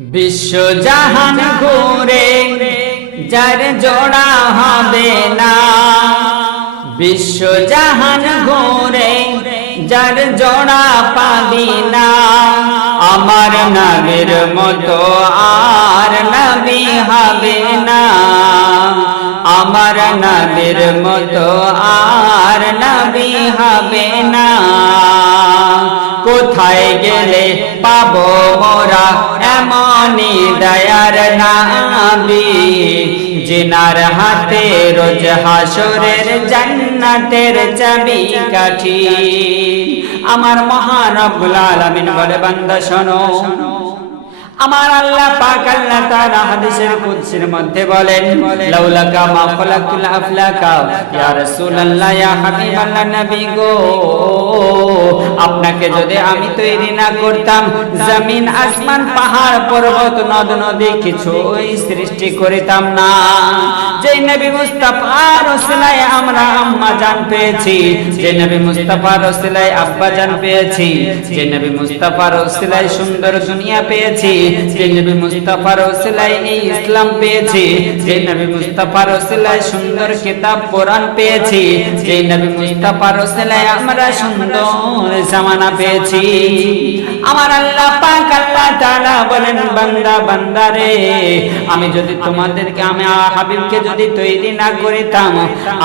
বিশ্ব জাহান ঘুরে, যার জোড়া হবে না। বিশ্ব জাহান ঘুরে, যার জোড়া পাবি না। আমার নবীর মতো আর নবী হবে না। আমার নবীর মতো আর নবী হবে না। কোথায় গেলে পাবো মোরা? এমনই দয়ার নাবি। জিনার হাতে রোজ হাসরের জান্নাতের চাবি কাঠি। আমার মহানবুল আলামিন বলে, বান্দা, শোনো। আমার আল্লাহ পাক আল্লাহ তাআলা হাদিসের কুদসির মধ্যে বলেন, লাউলাকা মা খলাকুল আফলাকা। ইয়া রাসূলুল্লাহ, ইয়া হাবিবাল্লাহ নবী গো। আপনাকে যদি আমি তৈরি না করতাম, জমিন, আসমান, পাহাড়, পর্বত, নদ, নদী কিছুই সৃষ্টি করিতাম না। যে নবী মুস্তাফার ওসিলায় আমরা আম্মা জান পেয়েছি, যে নবী মুস্তাফার ওসিলায় আব্বা জান পেয়েছি, যে নবী মুস্তাফার ওসিলায় সুন্দর দুনিয়া পেয়েছি, যে নবী মুস্তাফার ওসিলায় এই ইসলাম পেয়েছি, যে নবী মুস্তাফার ওসিলায় সুন্দর কিতাব কোরআন পেয়েছি, যে নবী মুস্তাফার ওসিলায় আমরা সুন্দর জামানা পেয়েছি। আমার আল্লাহ পাক আল্লাহ তাআলা বলেন, বান্দা বান্দা রে, আমি যদি তোমাদেরকে, আমি হাবিবকে যদি তৈরি না করিতাম,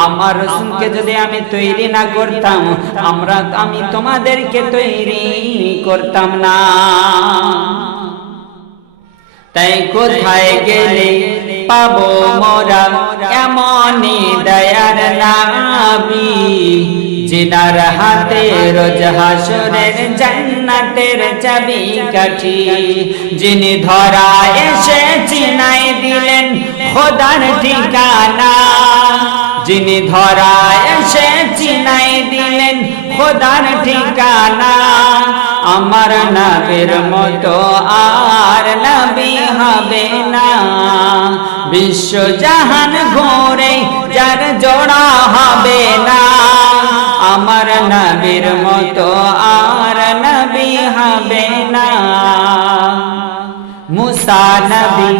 আমার রসুলকে যদি আমি তৈরি না করতাম, আমরা, আমি তোমাদেরকে তৈরি করতাম না। তাই কোথায় গেলে পাবো মোরা, এমনই দয়ার নাবি জিনার হাতে রোজ হাসরের জান্নাতের চাবি কাঠি। যিনি ধরা এসে চিনাই দিলেন খোদার ঠিকানা। যিনি ধরা এসে চিনাই দিলেন খোদার ঠিকানা। আমার নবীর মতো আর নবী হবে না। বিশ্ব জাহান ঘোরে যার জোড়া হবে না। নবীর মতো আর নবী হবে না। মুসা নবী,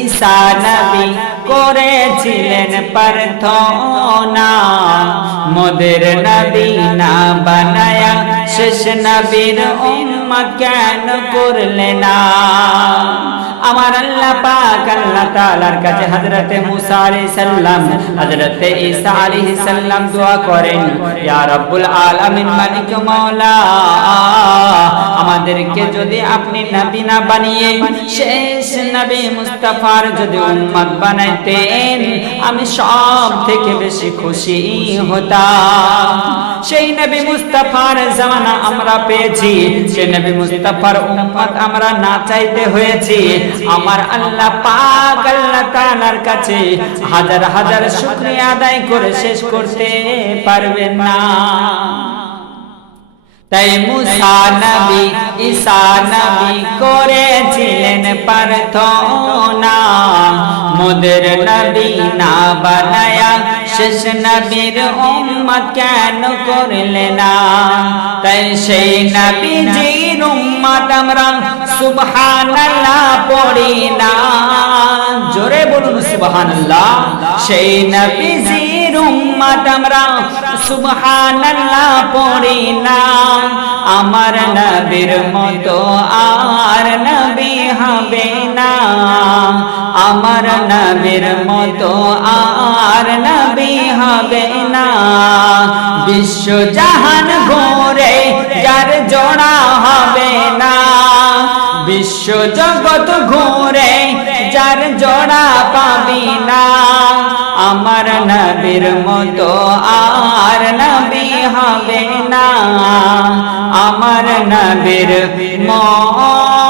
ঈসা নবী করেছিলেন প্রার্থনা। মোদের নবী না বানায়া শেষ নবীর উম্মত কেন করলে না? আমার আল্লাহ পাক, আল্লাহ তাআলার কাছে হযরতে মুসা আলাইহিস সালাম, হযরতে ঈসা আলাইহিস সালাম দোয়া করেন, ইয়া রাব্বুল আলামিন, মালিক মাওলা, আমাদেরকে যদি আপনি নবী না বানিয়ে, শেষ নবী মুস্তাফার যদি উম্মত বানাইতেন, আমি সব থেকে বেশি খুশি হতাম। সেই নবী মুস্তাফার জামানা আমরা পেয়েছি, সেই নবী মুস্তাফার উম্মত আমরা না চাইতে হয়েছি। আমার আল্লাহ পাক আল্লাহ তাআলার কাছে। হাজার হাজার শুকরিয়া আদায় করে শেষ করতে পারবেন না। তাই মুসা নবী, ঈসা নবী করেছিলেন প্রার্থনা। মোদের নবী না বানায়া শেষ নবীর উম্মত কেন করলে না? তাই সেই নবীজির উম্মত আমরা সুবহানাল্লাহ পড়ি না। জোরে বলুন, সুবহানাল্লাহ। সেই নবীজির উম্মত আমরা সুবহানাল্লাহ পড়ি না। আমার নবীর মতো আর নবী হবে না। আমার নবীর মতো আর নবী হবে না। বিশ্ব জাহান ঘোরে, যার জোড়া বিশ্ব জগৎ ঘোরে, যার জোড়া পাবি না। আমার নবীর মতো আর নবী হবে না। আমার নবীর মতো